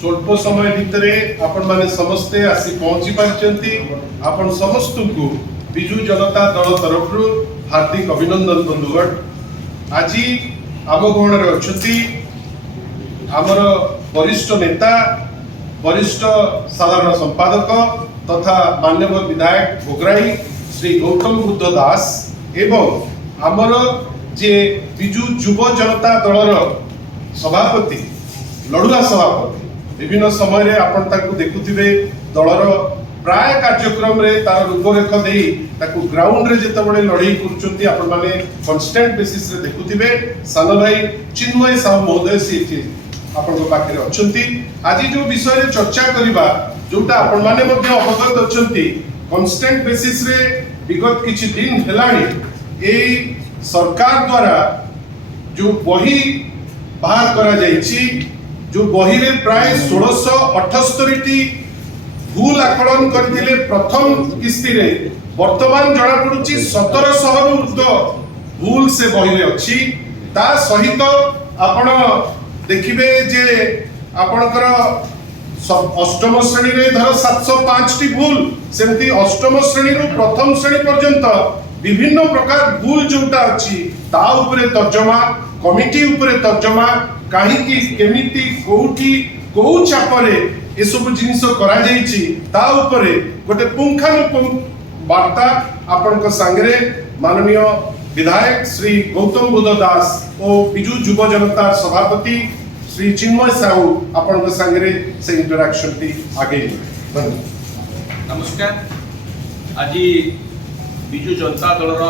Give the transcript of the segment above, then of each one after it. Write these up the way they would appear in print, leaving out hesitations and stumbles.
स्वल्प समय भितर आपण माने समस्ते आसी पहुंची पारचंती। आपण समस्त को बिजू जनता दल तरफ हार्दिक अभिनंदन बंधुगण। आज आम गहण अच्छी आमर वरिष्ठ नेता वरिष्ठ साधारण संपादक तथा मान्यवर विधायक भोगराई श्री गौतम बुद्ध दास एवं आमर जे बिजू युव जनता दलर सभापति लड़ुआ सभापति विभिन्न समय आपण ताकू देखुथिबे दलर प्राय कार्यक्रम रे तार रूपरेख देई ताकू ग्राउंड रे जेते बडे लड़ाई करचंती आपण माने कांस्टेंट बेसिस रे देखुथिबे। सान भाई चिन्मय साहू महोदय से आपण पाखे अछंती। आज जो विषय रे चर्चा करिबा जोटा आपण माने मध्ये अवगत अछंती कांस्टेंट बेसिस रे विगत किछि दिन हेलाणी ए सरकार द्वारा जो बही बाहर करा जायछि जो बही रे प्राय 1678 टी भूल आकलन करथिले प्रथम किस्ती रे वर्तमान जणा पडुछि 1700 रु ऊर्ध्व भूल से बही रे अछि। ता सहित आपण देखिबे जे आपणकर अष्टम श्रेणी रे धर 705 टी भूल सेमती अष्टम श्रेणी रु प्रथम श्रेणी पर्यंत विभिन्न प्रकार भूल जोटा अछि ता उपरे तर्जमा कमिटी उपरे तर्जमा काहीकि केमिति कोठी को चापरे ए सब जिनिस करा जाईछि ता उपरे गोटे पुंखानुपुंख वार्ता आपनक संगरे माननीय विधायक श्री गौतम बुद्ध दास और बिजू युव जनता सभापति श्री चिन्मय साहू आपनक संगरे से इंटरैक्शन टी आगे। नमस्कार। आज बिजू जनता दलर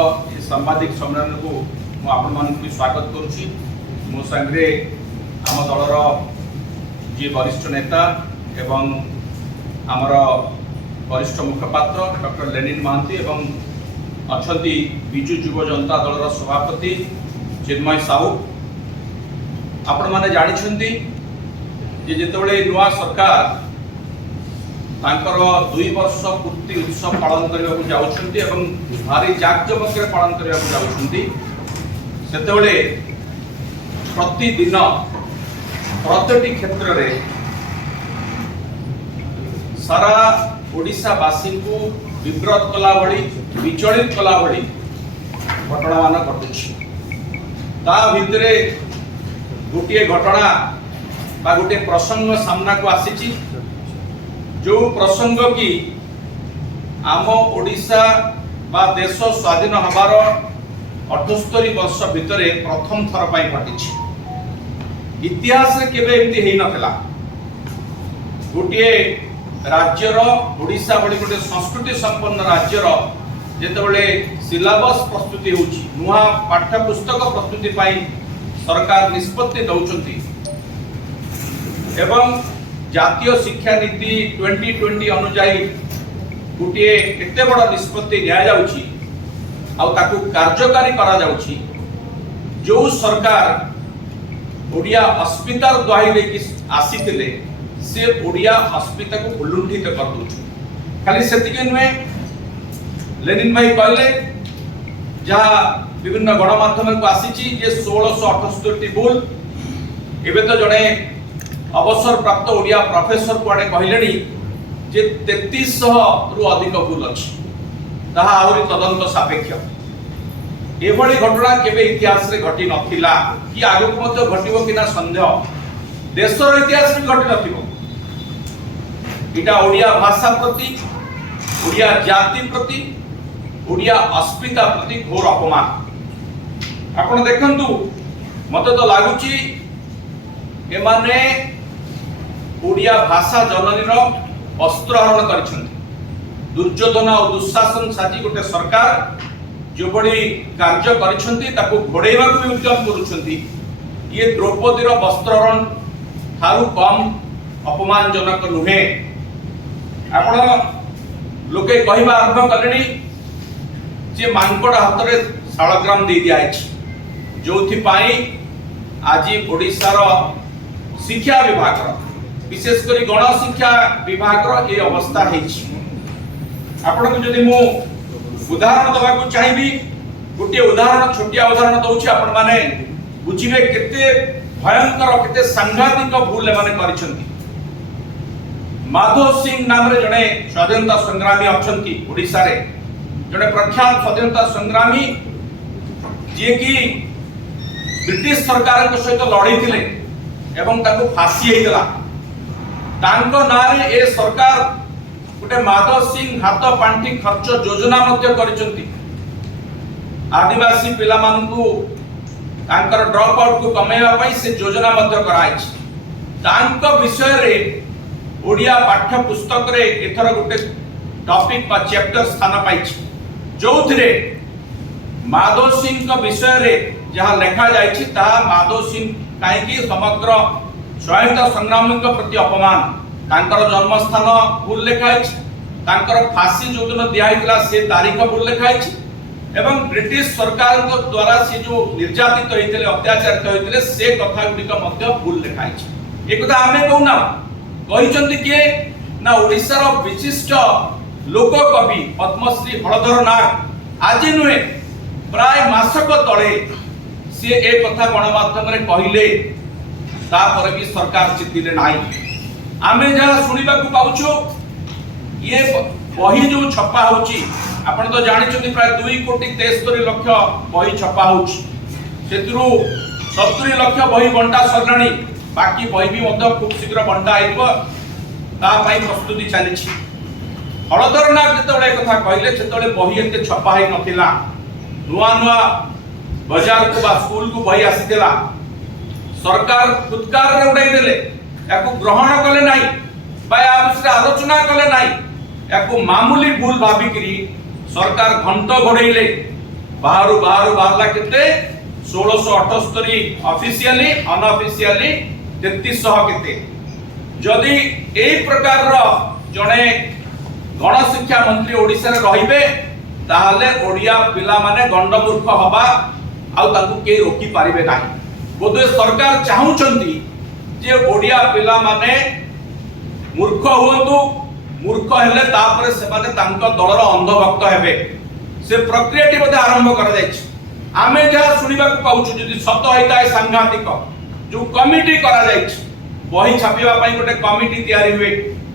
सांबादिक सम्मेलन को मु आपण मानक स्वागत करुछि। मो संगरे आम दलर जी वरिष्ठ नेता एवं आमर वरिष्ठ मुखपात्र डॉक्टर लेनिन महांती एवं अच्छी बिजू युव जनता दलर सभापति चिन्मय साहू। आपण माने जानिछंती जे जेतेबेले नुआ सरकार तांकर 2 वर्ष पूर्ति उत्सव पालन करबाकू जाउछंती एवं भारी जाकजमक रे पालन करबाकू जाउछंती सेतेबेले प्रतिदिन प्रत्येक क्षेत्र रे सारा ओडिशा वासी को विब्रत कला भली विचलित कला भली घटना मान घटुछि। ता भितरे गोटे घटना बा गोटे प्रसंग सामना को आसीछि जो प्रसंग की आम ओडिशा बा देश स्वाधीन हबार 78 वर्ष भितरे प्रथम थर पाई घटिछि। इतिहास रे केबे एमती हेई नथला। गोटे राज्यर ओडिशा भली गोटे संस्कृति संपन्न राज्यर जेतेबेले सिलेबस प्रस्तुति होछि नुआ पाठ्य पुस्तक प्रस्तुति पाई सरकार निष्पत्ति दउचंती एवं जातीय शिक्षा नीति 2020 अनुसार गोटे एते बड़ निष्पत्ति निया जाउछि आ ताकू कार्यकारी करा जाउछि जो सरकार ओडिया अस्मिता द्वाही रे आसीतिले से ओडिया अस्मिता को उल्लंघित कर दउछु। खाली सेतिके नुहे लेनिन भाई कहले जहाँ विभिन्न गणमाध्यम को आसीछि जे 1678 टी भूल एबे तो जड़े अवसर प्राप्त ओडिया प्रोफेसर को आडे कहलेनी जे 3300 रु अधिक भूल अछि ताहा आहुरी तदंत सापेक्ष। एभली घटना केबे इतिहास रे घटी नथिला कि आगु मध्य घटिबो किना संदेह देशर इतिहास रे घटी नथिबो। इटा ओडिया भाषा प्रति ओडिया जाति प्रति ओडिया अस्मिता प्रति घोर अपमान। आपण देखंतु मते तो लागुची एमाने ओडिया भाषा जननीर वस्त्रहरण करिसंती। दुर्योधन और दुशासन साजी गोटे सरकार जो बड़ी कार्य करिसंती ताको घोड़ेवा को उद्यम करूछंती। ये द्रौपदीर वस्त्रहरण थारु कम अपमानजनक नुहे। आपण लोके कहिबा आरंभ कलेनी जे मानकड़ हाथ रे शालग्राम दे दिया है जोथि पाई आज ओडिशार शिक्षा विभाग विशेष करी गण शिक्षा विभाग ये अवस्था है। आपण को जदि मु उदाहरण दबा को चाहिबी गोटे उदाहरण छोटिया उदाहरण दउछि आपण माने बुझिबे केते भयंकर केते सांघातिक भूल माने करिसंती। माधव सिंह नाम रे जड़े स्वाधीनता संग्रामी अछंती ओडिसा रे जड़े प्रख्यात स्वाधीनता संग्रामी जे कि ब्रिटिश सरकार को सहित लड़ी थिले एवं ताको फांसी हेतला तांको नारे ए सरकार गोटे माधव सिंह हाथ पांठी खर्च योजना मध्य करिसंती आदिवासी पिला मानकू तांकर ड्रॉप आउट को कमेवा पई से योजना मध्य कराइछ तांको विषय रे ओडिया पाठ्य पुस्तक रे एथर गोटे टॉपिक बा चैप्टर स्थान पाइछ जोथिरे माधव सिंह का विषय रे जहां लिखा जाइछि ता माधव सिंह काहे कि समग्र स्वाधीनता संग्रामी के प्रति अपमान तांकर जन्म स्थान भूल लिखाइछ तांकर फांसी जो दिन दिया हितला से तारीख भूल लिखाइछ एवं ब्रिटिश सरकार को द्वारा से जो निर्यातित होइतले अत्याचारित होइतले से कथा गुडी का मध्य भूल लिखाइछ एक कथा हमें कहूना कहिसंती के ना ओडिसा रो विशिष्ट लोक कवि पद्मश्री हलधर नाग आज नुहे प्राय मासक तळे से ए कथा गणमाध्यम रे कहिले तापर भी सरकार चित्तिले नाही आमे जहा सुनिबा को पाउछु ये बही जो छपा होची आपण तो जानिछथि प्राय 2 कोटी 73 लाख बही छपा होची सेतरु 70 लाख बही बंटा सरलाणी बाकी बही भी मध्य खूब शीघ्र बंटा आइबो ता पई प्रस्तुति चलिछि हलधर नाग जेतबेले कथा कहले सेतबेले बही एते छपा हे नथिला नुआ नुआ बाजार को बा स्कूल को बही आसीतेला सरकार फुटकार रे उड़ाई देले याकू ग्रहण कले नाही बा आ विषय आलोचना कले नाही याकू मामूली भूल भाबी करी सरकार घंट घोड़ैले बाहरु बाहरला केते 1678 ऑफिशियली अनऑफिशियली 3300 केते जदि एई प्रकार रो जणे गण शिक्षा मंत्री ओडिसा रे रहिबे ताहले ओडिया पिला माने गंडमूर्ख हबा आ ताकू के रोकी पारिबे नाही बोधे सरकार चाहुचंती जे ओडिया पिला माने मूर्ख हुअंतु मूर्ख हेले तापरे से माने तांको दलर अंधभक्त हेबे से प्रक्रियाटी बोधे आरंभ करा जायछि आमे जहा सुनिबा को पाउछु जदि सत होइताय सांघातिक जो कमिटी करा जायछि बही छापिबा पई गोटे कमिटी तयारी हुए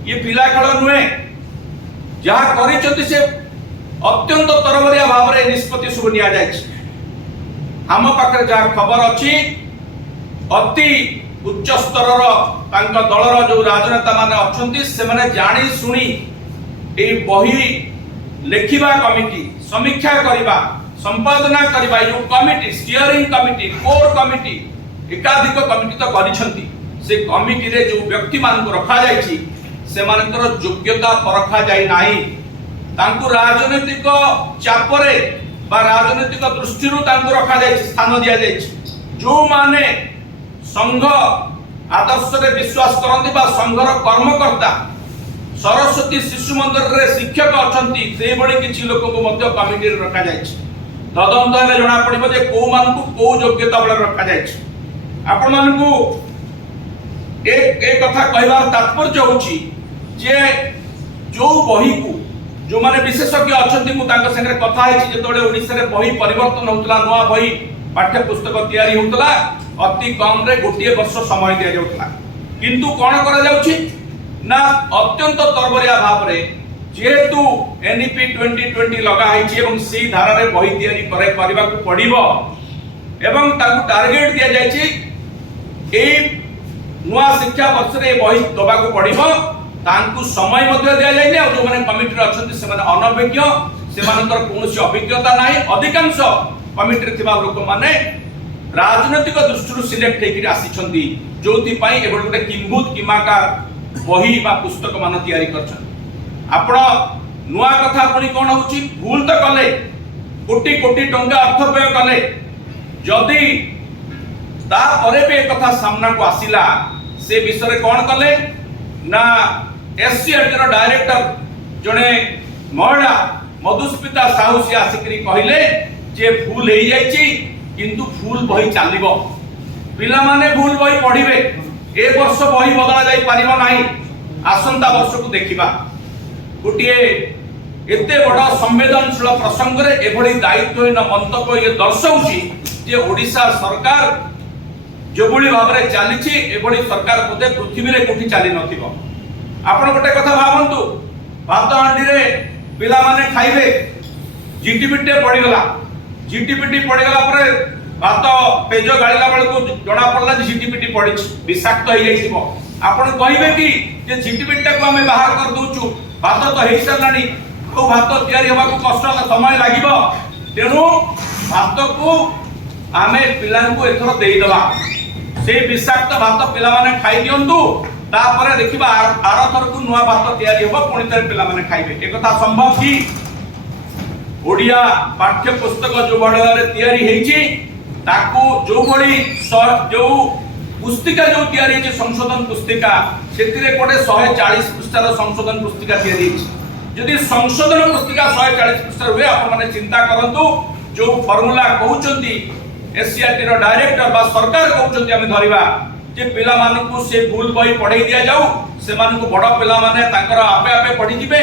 ये पिला खेल नुहे जहा करिसंती से अत्यंत तरबरिया भाव रे निष्पत्ति सब निया जायछि हम पाखरे जहा खबर अछि अति उच्च स्तर तांका दलर जो राजनेता माने अछंती से माने जानी सुनी ए बही लेखिबा कमिटी समीक्षा करिबा संपादना करिबा जो committee steering committee core committee एकाधिक कमिटी तो करिसंती से कमिटी रे जो व्यक्ति मान को रखा जायछि से मानकर योग्यता परखा जाय नाही तांकु राजनीतिक चापरे बा राजनीतिक दृष्टिरु तांकु रखा जायछि स्थान दिया जायछि जो माने संघ आदर्श रे विश्वास करंती बा संघर कर्मकर्ता सरस्वती शिशु मंदिर रे शिक्षक अछंती से बड़ी किछि लोक को मध्य कमिटी रे रखा जायछि तदंत हेले जणा पड़िबो जे को मान को को योग्यता बले रखा जायछि आपण मान को एक कथा कहबार तात्पर्य होछि जे जो बही को जो माने विशेषज्ञ अछंती मु तांका संगे कथा हेछि जेतोले ओडिसा रे बही परिवर्तन होतला नवा बही पाठ्य पुस्तक तयारी होतला अति कम रे गोटिए वर्ष समय दिया जाउतला किंतु कोन करा जाउछि ना अत्यंत तरबरिया भाव रे जेतु एनईपी 2020 लगा हेछि एवं सेही धारा रे बही तयारी करबा को पड़िबो एवं ताकू टारगेट दिया जायछि ए नुआ शिक्षा वर्ष रे बही दबा को पड़िबो तांकू समय मध्य दिया जायले आ जो माने कमिटी रे अछंती से माने अनभिज्ञ से मानकर कोनोसी अभिज्ञता नाही अधिकांश कमिटी रे थिबा लोक माने राजनीतिक दृष्टि सिलेक्ट हेकि आसीछंती जोति पई एबड गोटे किंभूत किमाकार बही बा पुस्तक मान तयारी करछन आपण नुआ कथा पुनी कोन होची भूल त कले कोटी कोटी टंका अर्थ व्यय कले जदी ता परे बे कथा सामना को आसिला से विषय कोन कले ना एससीआरटी रो डायरेक्टर जने महिला मधुस्मिता साहू से आसिकरी कहिले जे भूल हे जायछि किंतु फूल बही चलिबो पिला माने भूल बही पढिबे ए वर्ष बही बदला जाई परिबो नाही आसंता वर्ष को देखिबा गुटिए एते बड़ा संवेदनशील प्रसंग रे एभली दायित्वहीन मंतव्य ये दर्शाउची जे ओडिशा सरकार जोबुली भाबरे चलीछि एभली सरकार पदे पृथ्वी रे कोठी चली नथिबो आपण गोटे कथा भावंतु भात हांडी रे पिला माने खाइबे जीटीपीटी पड़ीगला जीटीपीटी पड़ीगला पर भात पेज गाड़ीला बेल को जना पड़ला जे जीटीपीटी पड़ी विषाक्त हो जाइथिबो आपण कहिबे कि जे जीटीपीटी को हमें बाहर कर दोछु भात तो हेई सरलानी को भात तयारी होबा को कष्ट समय लागिबो तेनु भात को आमे पिला को एथरो देई दबा से विषाक्त भात पिला माने खाइ दियंतु तापर देखिबा आर थर को नुवा भात तयारी होबा पुणी तर पिला माने खाइबे ए कथा संभव की ओडिया पाठ्य पुस्तक जो बड़े तैयारी हेची ताकू जो बड़ी जो पुस्तिका जो तैयारी हेची संशोधन पुस्तिका सेतिरे कोटे 140 पृष्ठार संशोधन पुस्तिका तैयारी हेची यदि संशोधन पुस्तिका 140 पृष्ठार हुए आपण माने चिंता करंतु जो फार्मूला कहउचंती एससीईआरटी रो डायरेक्टर बा सरकार कहउचंती हम धरिबा जे पिला मानकू से भूल बही पढ़ाई दिया जाऊ से मानकू बड़ पिला माने ताकर आपे आपे पढ़ी जिवे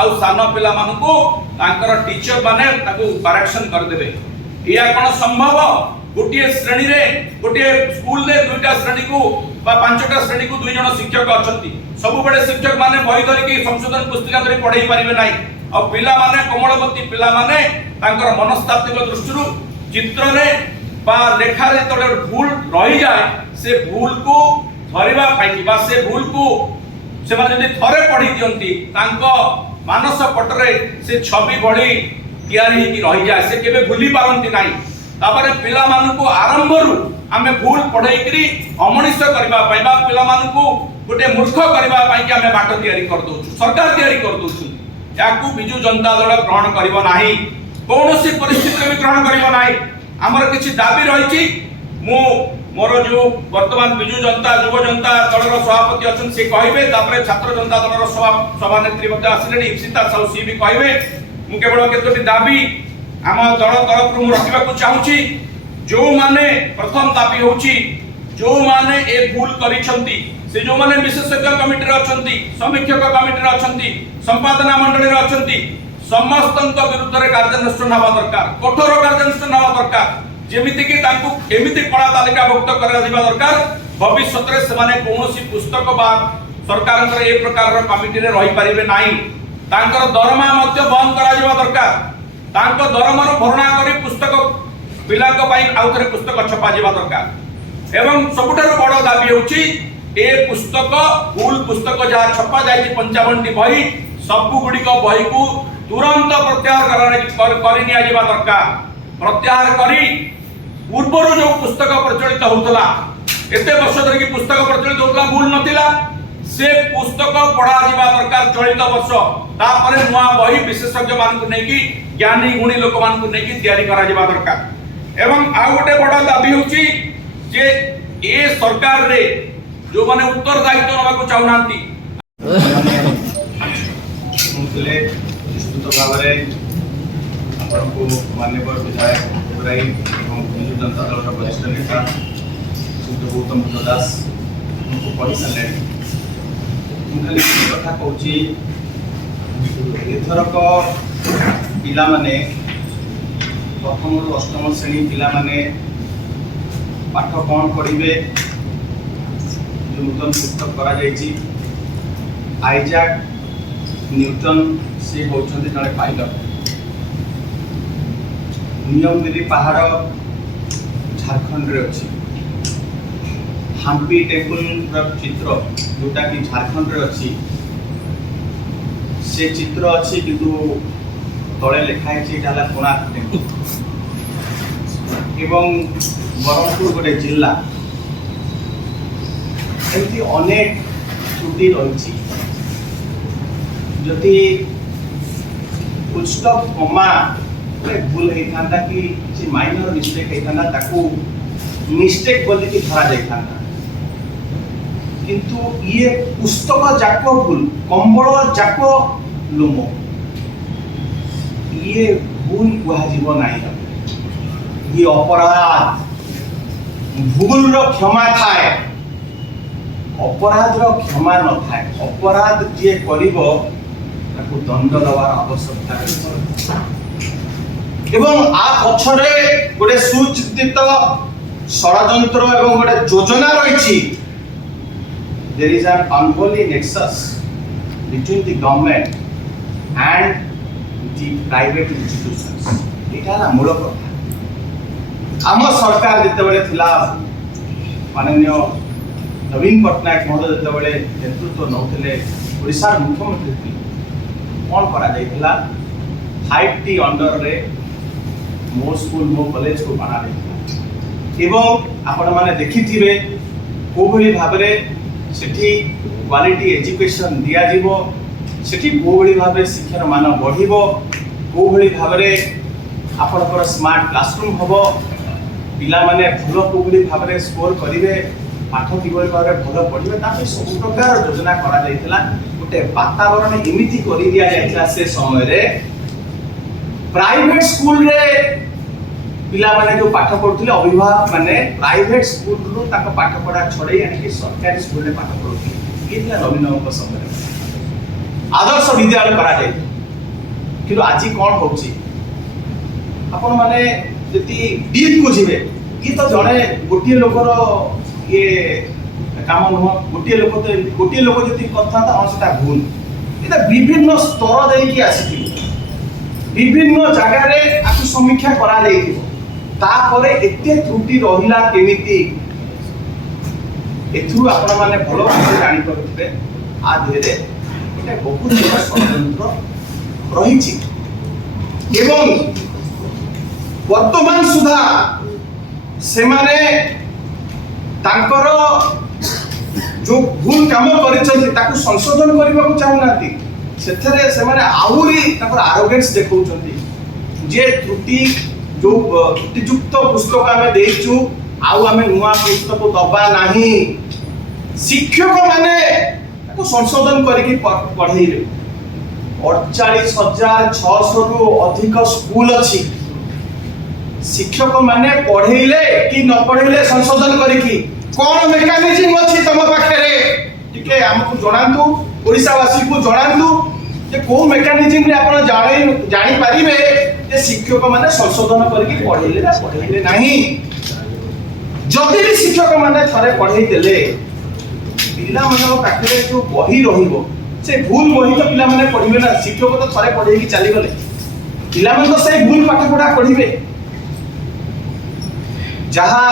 आउ सान पिला मानकू ताकर टीचर माने ताकू करेक्शन कर देबे या कोन संभव गोटिए श्रेणी रे गोटिए स्कूल रे दुईटा श्रेणी को बा पांचटा श्रेणी को दुई जण शिक्षक अछंती सब बड़े शिक्षक माने बही धरि के संशोधन पुस्तिका धरि पढ़ाई परिबे नाही आ पिला माने कोमलवती पिला माने ताकर मनस्तात्विक दृष्टि चित्र रे बा लेखा रे तोडे भूल रही जाए से भूल को धरिबा पाई बा से भूल को से माने जदि थरे पढ़ी दियंती तांको मानस पटरे से छवि भली तैयारी ही रही जाए से केबे भूली पारंती नाही तापर पिला मानकू आरंभ रु आमे भूल पढ़ाई करी अमनिष करबा पाई बा पिला मानकू गोटे मूर्ख करबा पाई कि आमे बाट तैयारी कर दोछु सरकार तैयारी कर दोछु याकू बिजु जनता दल ग्रहण करिवो नाही कोनोसी परिस्थिति में ग्रहण करिवो नाही हमर किछि दाबी रहिछि मो मोर जो वर्तमान बिजु जनता युव जनता दलर सभापति अछन से कहबे तापर छात्र जनता दलर सभानेत्री मध्ये आसिलेनी इप्सिता साहू सी भी कहबे मु केवल केतोटी दाबी आम दल तरफ रु रखिबा को चाहूची जो माने प्रथम दाबी होची जो माने ए भूल करिसंती से जो माने विशेषज्ञ कमिटी रे अछंती समीक्षक कमिटी रे अछंती संपादना मंडली रे अछंती समस्तक विरुद्ध रे कार्यानुष्ठान हवा दरकार कठोर कार्यानुष्ठान हवा दरकार जेमिति कि तांकू एमिति कला तालिकाभुक्त करा दिबा दरकार भविष्य रे से माने कोनोसी पुस्तक बा सरकार ए प्रकार रो कमिटी रे रही परिबे नाही तांकर दरमा मध्य बंद करा दिबा दरकार तांको दरमा रो भरणा करी पुस्तक पिला को पाई आउथरे पुस्तक छपा दिबा दरकार एवं सबुठार बड़ दाबी होची ए पुस्तक भूल पुस्तक जहा छपा जाई 55 टी बही सब गुडी को बही को तुरंत प्रत्याहार करि निया जिबा दरकार प्रत्याहार करी पूर्वरु जो पुस्तक प्रचलित होतला एते वर्ष धरि की पुस्तक प्रचलित होतला भूल नथिला से पुस्तक पढ़ा जिबा दरकार चलित वर्ष तापरे नुआ बही विशेषज्ञ मान को नै की ज्ञानी गुणी लोक मान को नै की तयारी करा जिबा दरकार एवं आ गोटे बड़ दाबी होची जे ए सरकार रे जो माने उत्तरदायित्व नबा को चाहनांती मुतले निश्चित भाव में आपको माननीय विधायक दुराई एवं बिजु जनता दल वरिष्ठ नेता श्री गौतम दास उनको पढ़ी सारे खाली कथा कहूँ एथरक पिला माने प्रथम रु अष्टम श्रेणी पिला माने पाठ कौन पढ़े जो नूतन पुस्तक करा जायछि आइजैक न्यूटन से होचंती जड़े पायलट नियमगिरी पहाड़ झारखंड रे अछि हम्पी टेम्पल चित्र जोटा कि झारखंड रे अछि से चित्र अछि किंतु तले लिखा है एटा कोणार्क टेम्पल एवं बरहमपुर गोटे जिला एमती अनेक त्रुटि रही जदि पुस्तक कमा भूल होता कि किसी माइनर मिस्टेक होता ताकू मिस्टेक बोली कि धरा जाता किंतु ये पुस्तक जाक भूल कंबल जाक लुम ये भूल कह ना ये अपराध भूल रो क्षमा थाए अपराध रो क्षमा न थाए अपराध जे करिवो ताकू दंड देवार आवश्यकता एवं आ पछरे गोटे सुचिंतित षड़यंत्र एवं गोटे योजना रही there is an unholy nexus between the government and the private institutions. এটা না মূল কথা। ଆମ ସରକାର ଯେତେବେଳେ ଥିଲା ମାନନୀୟ ନବୀନ ପଟ୍ଟନାୟକ ମହୋଦୟ ଯେତେବେଳେ ନେତୃତ୍ୱ ନେଉଥିଲେ ଓଡ଼ିଶାର ମୁଖ୍ୟମନ୍ତ୍ରୀ ଥିଲେ, କ'ଣ କରାଯାଇଥିଲା 5T ଅଣ୍ଡରରେ ମୋ ସ୍କୁଲ ମୋ କଲେଜକୁ ବନାଯାଇଥିଲା ଏବଂ ଆପଣମାନେ ଦେଖିଥିବେ କୋଉଭଳି ଭାବରେ ସେଠି କ୍ୱାଲିଟି ଏଜୁକେସନ୍ ଦିଆଯିବ, ସେଠି କୋଉଭଳି ଭାବରେ ଶିକ୍ଷାର ମାନ ବଢ଼ିବ, କୋଉଭଳି ଭାବରେ ଆପଣଙ୍କର ସ୍ମାର୍ଟ କ୍ଲାସରୁମ୍ ହେବ, ପିଲାମାନେ ଭଲ କୋଉଭଳି ଭାବରେ ସ୍କୋର କରିବେ, ପାଠ କିଭଳି ଭାବରେ ଭଲ ପଢ଼ିବେ, ତା ପାଇଁ ସବୁ ପ୍ରକାର ଯୋଜନା କରାଯାଇଥିଲା। ଗୋଟେ ବାତାବରଣ ଏମିତି କରି ଦିଆଯାଇଥିଲା ସେ ସମୟରେ ପ୍ରାଇଭେଟ ସ୍କୁଲରେ ପିଲାମାନେ ଯୋଉ ପାଠ ପଢୁଥିଲେ ଅଭିଭାବକ ମାନେ ପ୍ରାଇଭେଟ ସ୍କୁଲରୁ ତାଙ୍କ ପାଠ ପଢା ଛଡେଇ ଆଣିକି ସରକାରୀ ସ୍କୁଲରେ ପାଠ ପଢୁଥିଲେ। ଇଏ ଥିଲା ନବୀନଙ୍କ ସମୟରେ ଆଦର୍ଶ ବିଦ୍ୟାଳୟ କରାଯାଇଥିଲା। କିନ୍ତୁ ଆଜି କ'ଣ ହଉଛି ଆପଣ ମାନେ ଯଦି ଡିପ୍ କୁ ଯିବେ, ଇଏ ତ ଜଣେ ଗୋଟିଏ ଲୋକର ଇଏ କାମ ନୁହଁ। ଗୋଟିଏ ଲୋକ ଯଦି କରିଥାନ୍ତା ହଁ ସେଟା ଭୁଲ। ଏଇଟା ବିଭିନ୍ନ ସ୍ତର ଦେଇକି ଆସିଥିବ, ବିଭିନ୍ନ ଜାଗାରେ ଆକୁ ସମୀକ୍ଷା କରାଯାଇଥିବ। ତାପରେ ଏତେ ତ୍ରୁଟି ରହିଲା କେମିତି, ଏଥିରୁ ଆପଣ ମାନେ ଭଲ ଭାବରେ ଜାଣିପାରୁଥିବେ ଆ ଦେହରେ ଗୋଟେ ବହୁତ ବଡ଼ ଷଡ଼ଯନ୍ତ୍ର ରହିଛି ଏବଂ ବର୍ତ୍ତମାନ ସୁଦ୍ଧା ସେମାନେ ତାଙ୍କର ଯୋଉ ଭୁଲ କାମ କରିଛନ୍ତି ତାକୁ ସଂଶୋଧନ କରିବାକୁ ଚାହୁଁନାହାନ୍ତି। ସେଥିରେ ସେମାନେ ଆହୁରି ତାଙ୍କର ଆରୋଗେନ୍ସ ଦେଖାଉଛନ୍ତି ଯେ ତ୍ରୁଟିଯୁକ୍ତ ପୁସ୍ତକ ଆମେ ଦେଇଛୁ, ଆଉ ଆମେ ନୂଆ ପୁସ୍ତକ ଦବା ନାହିଁ। ଶିକ୍ଷକ ମାନେ ତାକୁ ସଂଶୋଧନ କରିକି ପଢେଇବେ। 48,600ରୁ ଅଧିକ ସ୍କୁଲ ଅଛି। ଶିକ୍ଷକ ମାନେ ପଢେଇଲେ କି ନ ପଢେଇଲେ ସଂଶୋଧନ କରିକି କଣ ମେକାନିଜିମ ଅଛି ତମ ପାଖରେ ଟିକେ ଆମକୁ ଜଣାନ୍ତୁ, ଓଡ଼ିଶାବାସୀକୁ ଜଣାନ୍ତୁ ଯେ କୋଉ ମେକାନିଜିମ ରେ ଆପଣ ଜାଣି ପାରିବେ ଯେ ଶିକ୍ଷକ ମାନେ ସଂଶୋଧନ କରିକି ପଢେଇଲେ ନା ପଢେଇଲେ ନାହିଁ। ଯଦି ବି ଶିକ୍ଷକ ମାନେ ଥରେ ପଢେଇ ଦେଲେ ପିଲାମାନଙ୍କ ପାଖରେ ଯୋଉ ବହି ରହିବ ସେ ଭୁଲ ବହି ତ ପିଲାମାନେ ପଢିବେ ନା। ଶିକ୍ଷକ ତ ଥରେ ପଢେଇକି ଚାଲିଗଲେ, ପିଲାମାନେ ତ ସେଇ ଭୁଲ ପାଠ ପଢା ପଢିବେ। ଯାହା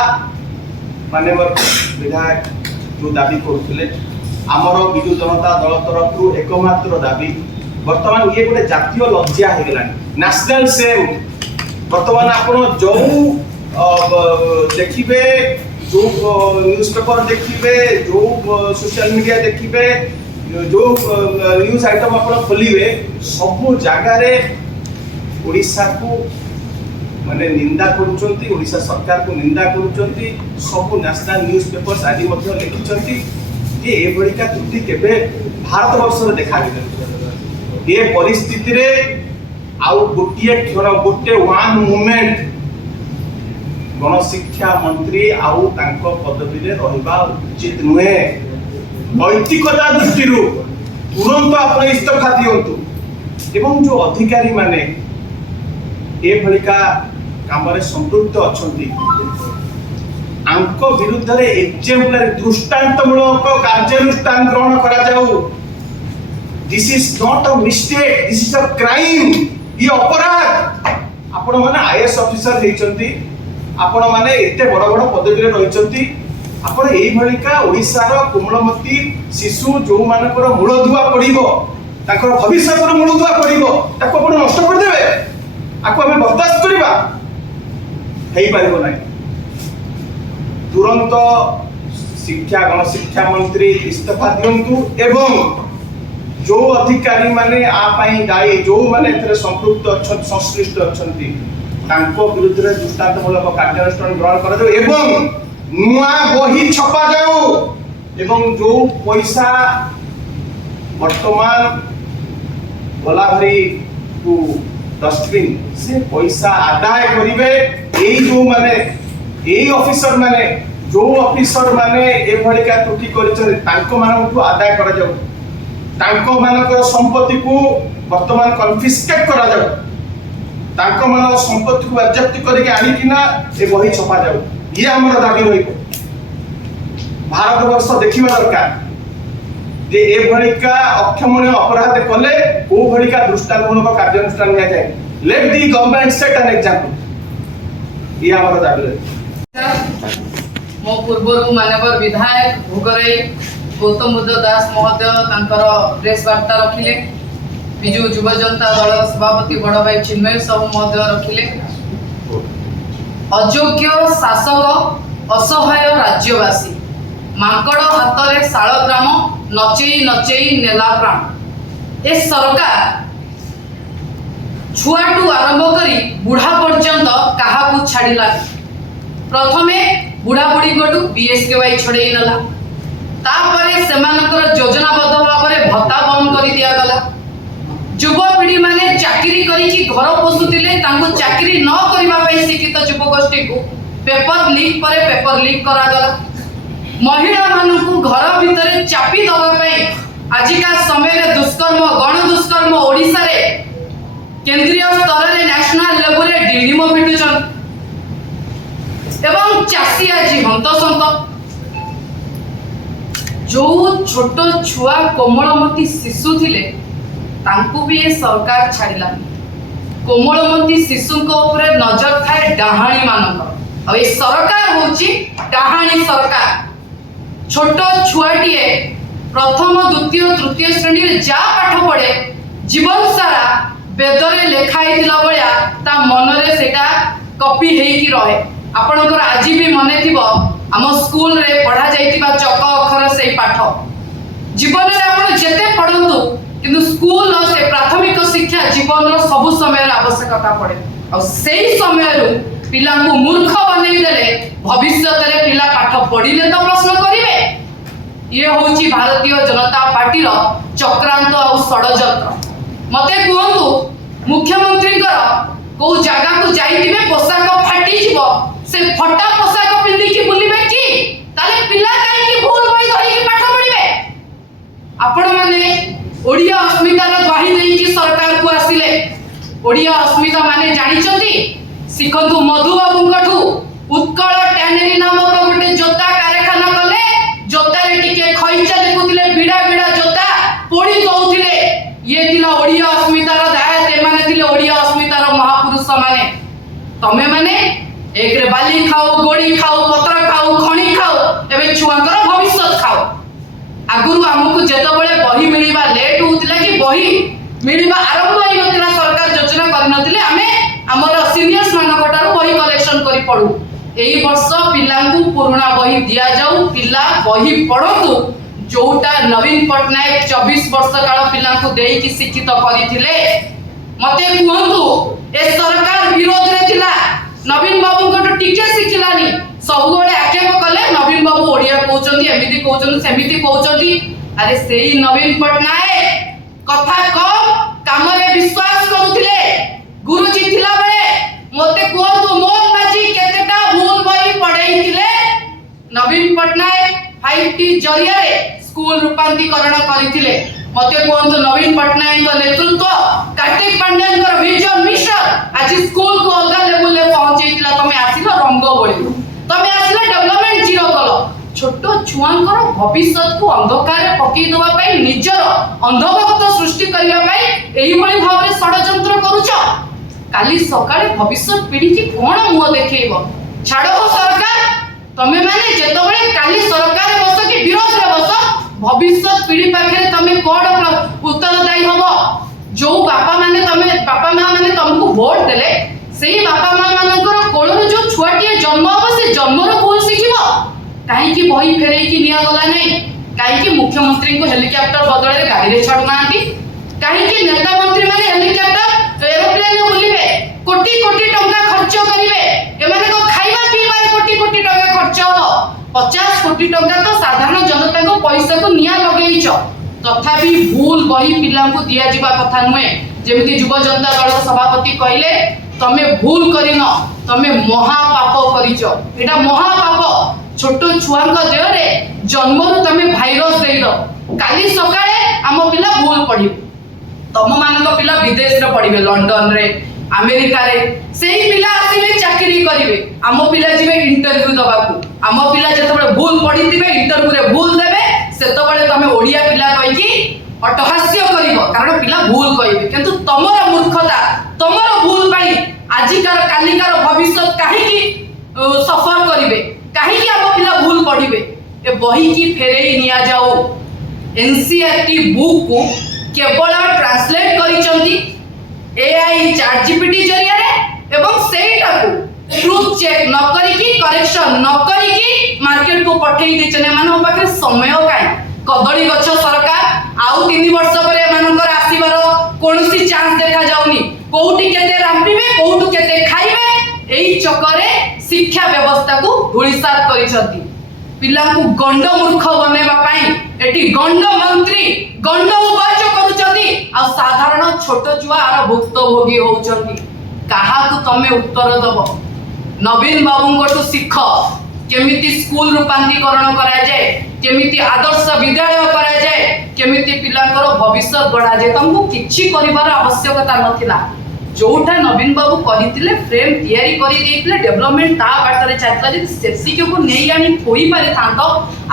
ମାନ୍ୟବର ବିଧାୟକ ଯୋଉ ଦାବି କରୁଥିଲେ ଆମର ବିଜୁ ଜନତା ଦଳ ତରଫରୁ ଏକମାତ୍ର ଦାବି, ବର୍ତ୍ତମାନ ଇଏ ଗୋଟେ ଜାତୀୟ ଲଜ୍ଜା ହେଇଗଲାଣି, ନ୍ୟାସନାଲ ସେମ୍। ବର୍ତ୍ତମାନ ଆପଣ ଯୋଉ ଦେଖିବେ, ଯୋଉ ନ୍ୟୁଜ ପେପର ଦେଖିବେ, ଯୋଉ সোশ্যাল মিডিয়া ଦେଖିବେ, ଯୋଉ ନ୍ୟୁଜ ଆଇଟମ ଆପଣ ଖୋଲିବେ, ସବୁ ଜାଗାରେ ଓଡ଼ିଶାକୁ ମାନେ ନିନ୍ଦା କରୁଛନ୍ତି, ଓଡ଼ିଶା ସରକାରକୁ ନିନ୍ଦା କରୁଛନ୍ତି। ସବୁ ନ୍ୟାସନାଲ ନ୍ୟୁଜ ପେପର୍ସ ଆଜି ମଧ୍ୟ ଲେଖିଛନ୍ତି ଯେ ଏଭଳିକା ତ୍ରୁଟି କେବେ ଭାରତବର୍ଷରେ ଦେଖାଯିବ। ଏ ପରିସ୍ଥିତିରେ ଆଉ ଗୋଟିଏ କ୍ଷଣ, ଗୋଟେ ୱାନ୍ ମୁଭମେଣ୍ଟ ଗଣଶିକ୍ଷା ମନ୍ତ୍ରୀ ଆଉ ତାଙ୍କ ପଦବୀରେ ରହିବା ଉଚିତ ନୁହେଁ। ନୈତିକତା ଦୃଷ୍ଟିରୁ ତୁରନ୍ତ ଆପଣ ଇସ୍ତଫା ଦିଅନ୍ତୁ ଏବଂ ଯୋଉ ଅଧିକାରୀ ମାନେ ଏଭଳିକା କାମରେ ସମ୍ପୃକ୍ତ ଅଛନ୍ତି ଆଙ୍କ ବିରୁଦ୍ଧରେ ଏକ୍ଜାମ୍ପଲାରୀ ଦୃଷ୍ଟାନ୍ତମୂଳକ କାର୍ଯ୍ୟାନୁଷ୍ଠାନ ଗ୍ରହଣ କରାଯାଉ। ଦିସ୍ ଇଜ ନଟ୍ ଅ ମିଷ୍ଟେକ୍, ଦିସ୍ ଇଜ ଅ କ୍ରାଇମ୍। ଇଏ ଅପରାଧ। ଆପଣ ମାନେ ଆଇଏଏସ୍ ଅଫିସର ହେଇଛନ୍ତି, ଆପଣ ମାନେ ଏତେ ବଡ଼ ବଡ଼ ପଦବୀରେ ରହିଛନ୍ତି, ଆପଣ ଏଇଭଳିକା ଓଡ଼ିଶାର କୋମଳମତି ଶିଶୁ ଯୋଉମାନଙ୍କର ମୂଳଦୁଆ ପଡ଼ିବ, ତାଙ୍କର ଭବିଷ୍ୟତର ମୂଳଦୁଆ ପଡ଼ିବ, ତାକୁ ଆପଣ ନଷ୍ଟ କରିଦେବେ। ଆକୁ ଆମେ ବରଦାସ୍ତ କରିବା ହେଇପାରିବ ନାହିଁ। ତୁରନ୍ତ ଗଣଶିକ୍ଷା ମନ୍ତ୍ରୀ ଇସ୍ତଫା ଦିଅନ୍ତୁ ଏବଂ ଯୋଉ ଅଧିକାରୀ ମାନେ ଆ ପାଇଁ ଦାୟୀ, ଯୋଉମାନେ ଏଥିରେ ସଂପୃକ୍ତ ଅଛନ୍ତି, ସଂଶ୍ଳିଷ୍ଟ ଅଛନ୍ତି, ତାଙ୍କ ବିରୁଦ୍ଧରେ ଦୃଷ୍ଟାନ୍ତମୂଳକ କାର୍ଯ୍ୟାନୁଷ୍ଠାନ ଗ୍ରହଣ କରାଯାଉ ଏବଂ ନୂଆ ବହି ଛପା ଯାଉ ଏବଂ ଯୋଉ ପଇସା ବର୍ତ୍ତମାନ ଗଲାଭାରିକୁ ଡଷ୍ଟବିନ୍, ସେ ପଇସା ଆଦାୟ କରିବେ ଏଇ ଅଫିସର ମାନେ, ଯୋଉ ଅଫିସର ମାନେ ଏଭଳିକା ତ୍ରୁଟି କରିଛନ୍ତି ତାଙ୍କ ମାନଙ୍କଠୁ ଆଦାୟ କରାଯାଉ। ତାଙ୍କ ମାନଙ୍କର ସମ୍ପତ୍ତିକୁ ବର୍ତ୍ତମାନ କନଫିସ୍କେଟ୍ କରାଯାଉ। ତାଙ୍କ ମାନଙ୍କର ସମ୍ପତ୍ତିକୁ ବାଜ୍ୟାପ୍ତି କରିକି ଆଣିକିନା ଏ ବହି ଛପା ଯାଉ। ଇଏ ଆମର ଦାବି ରହିବ। ଭାରତବର୍ଷ ଦେଖିବା ଦରକାର जे एभलिका अक्षमणीय अपराध कले को भलिका दृष्टांतमूलक कार्यानुष्ठान लिया जाए। Let the government set an example. ये हमर दाबी है। मो पूर्व माननीय विधायक भोगराई गौतम बुद्ध दास महोदय तांकर प्रेस वार्ता रखिले। विजु युव जनता दल सभापति बड़ भाई चिन्मय साहू महोदय रखिले। अयोग्य शासक असहाय राज्यवासी मांकड़ हाथ में शालग्राम नचेई नचेई नेला प्राण। ए सरकार छुआटू आरंभ करी बुढ़ा पर्यंत काहाकू छाड़िला। प्रथमे बुढ़ा बुढ़ी गटू बीएसकेवाई छड़ेई नला। तापरे सेमानकर योजनाबद्ध भाव में भत्ता बंद कर दिया गला। युवपीढ़ी माने चाकरी करिकी घर पोषुतिले तांको चाकरी न करिबा पई शिक्षित युवगोष्ठी को पेपर लीक परे पेपर लीक करा गला। महिला मानकू घर भितर चापी दबा पई आजिका समय रे दुष्कर्म गण दुष्कर्म ओडिसा रे केंद्रीय स्तर रे नेशनल लेवल रे डिडिमो पिटुचन एवं चासी आज हंतसंत जो छोट छुआ कोमलमती शिशु थिले तांकू भी ये सरकार छाड़िला। कोमलमती शिशु को ऊपर नजर थाए डाहाणी मानक। ए सरकार होची डाहाणी सरकार। छोट छुआटीए प्रथम द्वितीय तृतीय श्रेणी रे जा पाठ पढ़े जीवन सारा वेदरे लेखाई थिला बळिया ता मनरे सेटा कॉपी हेई की रहे। आपनकर आज भी मने थिबो आम स्कूल रे पढ़ा जाइतिबा चक अक्षर सेई पाठ जीवन रे आपण जेते पढंतु किंतु स्कूल से प्राथमिक शिक्षा जीवन रो सब समय रे आवश्यकता पड़े। और सेई समय रो पिला को मूर्ख बनै देले भविष्य रे पिला पाठ पढ़िले तो प्रश्न करिवे। ये होची भारतीय जनता पार्टी रो चक्रांत और षडयंत्र। मते कहंतु मुख्यमंत्री को जगह को जाइतिबे पोशाक फाटी जीवो से फटा पोशाक पिंदी की बुलिबे की ताले पिला काई की भूल बई धरि की पाठ पढ़िबे। आपण माने ओडिया अस्मितार ग्वाही देकी सरकार को आसिले। ओडिया अस्मिता माने जानिचंती सिखंतु मधुबाबूंकठू उत्कल टैनरी नामक गोटे जोता कारखाना कले। जोतारे टिके खइचा देखुतिले बिडा बिडा जोता पोड़ी दउतिले। ये थिला ओडिया अस्मितार दायत। ए माने थिले ओडिया अस्मितार महापुरुष माने। तमे माने एक रे बाली खाओ गोड़ी खाओ पत्र खाओ खणी खाओ एबे छुआंकर भविष्य खाओ। आगुरु हमकु जेतबेले बही मिलिबा लेट होतिला कि बही मिलिबा आरंभ होई नतिला सरकार योजना करि नतिले आमे हमर सीनियर्स मानकटारु बही कलेक्शन करि पढु। एई वर्ष पिलांकु पुराना बही दिया जाऊ पिला बही पढतु जोटा नवीन पटनायक 24 वर्ष काल पिलांकु देई कि शिक्षित करिथिले। मते कहंतु ए सरकार विरोध रे थिला नवीन बाबू को टिके शिखिलानी सबुबले आक्षेप कले नवीन बाबू ओडिया कहउचंती एमिति कहउचंती सेमिति कहउचंती। अरे सेही नवीन पटनायक कथा कम काम रे विश्वास करूथिले। गुरुजी थिला बेले मते कहंतु मोहन माझी केतेटा भूल बही पढेइथिले। नवीन पटनायक 5T जरिया रे स्कूल रूपांतरीकरण करिथिले। मते कहंतु नवीन पटनायक नेतृत्व कार्तिक पांड्यन कर विजन मिशन आज स्कूल को अलगा लेवल ले पहुंचैतिला। तमे आसिलो रंग बोलिलो तमे आसिलो डेवलपमेंट जीरो कलो। छोटो छुआंकर भविष्य को अंधकार पकई दवा पई निजर अंधभक्त सृष्टि करिया पई एही भली भाव रे षडयंत्र करूछ। काली सकाळे भविष्य पीढ़ी की कोन मुह देखैबो छाड़ो हो सरकार। तमे माने जेतबेले काली सरकार बस की विरोध रे बस भविष्य पीढ़ी पाखे तमे कोन उत्तरदायी हबो। जो बापा माने बापा मां माने तुमको वोट देले सेही बापा मां मानकर कोलर जो छुआटिए जन्म हो से जन्मर भूल शिखिबो। काहे की बही फेरै की निया गला नै। काहे की मुख्यमंत्री को हेलीकॉप्टर बदले रे गाड़ी रे छाड़ नांती। काहे की नेता मंत्री माने हेलीकॉप्टर एरोप्लेन रे बुलिबे कोटी कोटी टंका खर्च करिवे। ए माने को खाइबा पीबा कोटी कोटी टंका खर्च हो। 50 कोटी टंका तो साधारण जनता को पैसा को निया लगेइछ। तथापि भूल बही पिला को दिया जिबा कथा नुहे। जेमिति युव जनता दल सभापति कहले तमे भूल करिन तमे महापाप करिछ। एटा महापाप। छोटो छुआंक देह रे जन्मरु तमे भाइरस देइल। काली सकाळे आम पिला भूल पढिबे। तम मानक पिला विदेश रे पढिबे लंडन रे अमेरिका रे सेही पिला आसीबे चाकरी करिवे। आम पिला जिबे इंटरव्यू दबाकू। आम पिला जतबे भूल पढितिबे इंटरव्यू रे भूल देबे सेतबेले तमे ओडिया पिला कहिकी अटहास्य करिवो कारण पिला भूल कहिबे किंतु तमर मूर्खता तमर भूल पई आजिकार कालिकार भविष्य काहेकी सफर करिवे काहेकी हम पिला भूल पढ़िबे ए बही की फेरेई निया जाओ एनसीईआरटी बुक को केवल ट्रांसलेट करिसंती एआई चैट जीपीटी जरिया रे एवं सेटा को ट्रूथ चेक न करिकी करेक्शन न करिकी मार्केट को पठेई देचने मानो पाखे समय काई कदली गछ सरकार आउ 3 वर्ष परे मानकर आसीबार कोनसी चांस देखा जाउनी कोउटी केते रांपिबे कोउटु केते खाइबे एई चक्करे शिक्षा व्यवस्था को धुलिसात करिसंती पिला को गंड मूर्ख बनेबा पई एटी गंड मंत्री गंड उपाय करूचंती आ साधारण छोट छुआ आर भुक्तभोगी होउचंती काहा को तमे उत्तर दबो नवीन बाबूंगटू शिख केमिति स्कूल रूपांतरीकरण करा जाए केमिति आदर्श विद्यालय करा जाए केमिति पिलांकर भविष्य गढ़ा जाए तुमको किछि करिवार आवश्यकता नथिला जोटा नवीन बाबू करितिले फ्रेम तैयारी करि देइतिले डेवलपमेंट ता बाटरे चाहतला जे सेसिके को नै आनी होई पारे थांतो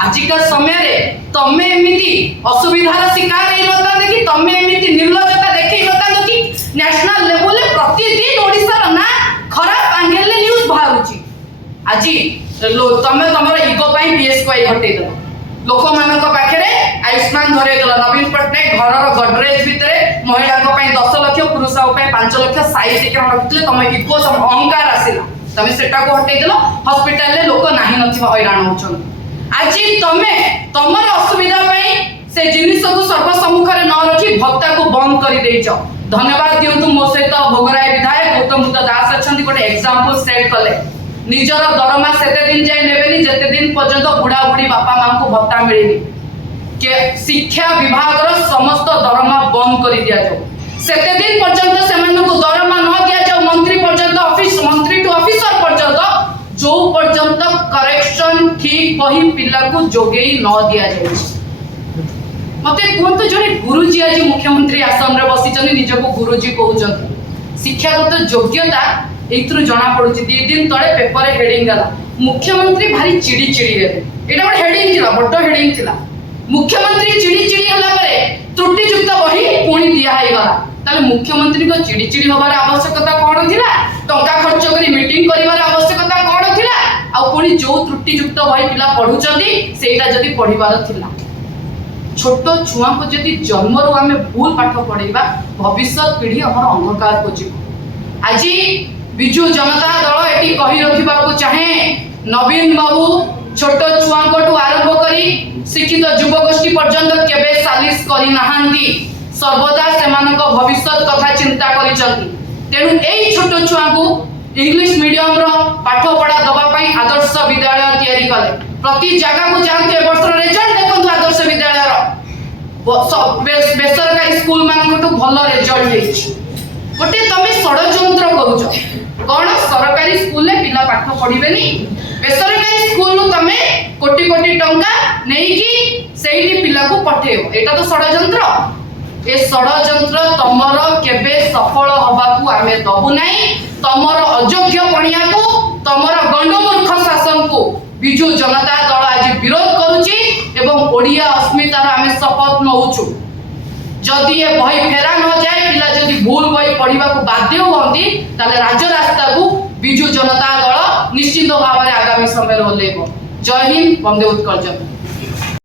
आजिका समय रे तमे एमिति असुविधार शिकार हेइ नता देखि तमे एमिति निर्लज्जता देखै नता कि नेशनल लेवल रे प्रतिदिन ओडिसा रा ना खराब एंगल ले न्यूज़ बाहरुची आजी तमे तमर इगो पई बीएसवाई हटै दो लोक मानक पाखरे आयुष्मान धरे दला नवीन पटनायक घरर गडरेज भितरे महिला को पई 10 लाख पुरुष को पई 5 लाख साइज के रखले तमे इगो सम अहंकार आसिला तमे सेटा को हटै दलो हॉस्पिटल ले लोक नाही नथि हैरान होचन आजी तमे तमर असुविधा पई से जिनिस को सर्वसम्मुख रे न रखी भत्ता को बंद करि देइछ धन्यवाद दियंतु मो सहित भोगराय विधायक गौतम बुद्ध दास अछंती गोटे एग्जांपल सेट कले निजर दरमा सेते दिन जाय नेबेनी जते दिन पर्यंत बुढ़ा बुढ़ी बापा मां को भत्ता मिलेनी के शिक्षा विभाग रो समस्त दरमा बंद करि दिया जाओ सेते दिन पर्यंत सेमान को दरमा न दिया जाओ मंत्री पर्यंत ऑफिस मंत्री टू ऑफिसर पर्यंत जो पर्यंत करेक्शन ठीक वही पिला को जोगेई न दिया जाय मते कोन तो जने गुरुजी आज मुख्यमंत्री आसन रे बसी चनी निज को गुरुजी कहउचंती शिक्षागत योग्यता एथरु जना पड़ुची 2 दिन तळे पेपर हेडिंग गला मुख्यमंत्री भारी चिड़ी चिड़ी हे एटा बड हेडिंग थिला बड हेडिंग थिला मुख्यमंत्री चिड़ी चिड़ी होला परे त्रुटियुक्त बही पुणी दिया है गला ताले मुख्यमंत्री को चिड़ी चिड़ी होबार आवश्यकता कोन थिला टंका खर्च करी मीटिंग करिवार आवश्यकता कोन थिला आ पुणी जो त्रुटियुक्त बही पिला पढुचंती सेटा जदी पढिबार थिला छोट छुआ को जदी जन्मरु आमे भूल पाठ पढिबा भविष्य पीढ़ी हमर अंधकार को जीव आज विजु जनता दल एटी कहि रखिबा को चाहे नवीन बाबू छोट छुआ को आरंभ करी शिक्षित युवगोष्ठी पर्यंत केबे सालिस करी नाहांती सर्वदा सेमानक भविष्य कथा चिंता करिसंती तेनु एई छोट छुआ को इंग्लिश मीडियम रो पाठ पढ़ा दबा पई आदर्श विद्यालय तयारी कले प्रति जगह को जानते वर्ष रिजल्ट देखंतु आदर्श विद्यालय रो बेसरकारी स्कूल मान को भलो रिजल्ट हेछि गोटे तमे षडयंत्र करूछ कोन सरकारी स्कूल ले पिला पाठ पढिबेनी बेसरकारी स्कूल तमे कोटी कोटी टंका नेई की सेही पिला को पठेयो एटा तो षडयंत्र ए षडयंत्र तमर केबे सफल होबा को आमे दबु नाही तमर अयोग्य पणिया को तमर गंडमूर्ख शासन को बिजु जनता दल आज विरोध करूची एवं ओडिया अस्मितार आमे शपथ नउछु जदि ये बही फेरा न जाए पिला जदि भूल बही पढ़िबा को बाध्य होंती ताले राज्य रास्ता को बिजु जनता दल निश्चित भाव में आगामी समय ओल्लेइबो। जय हिंद, वंदे उत्कल।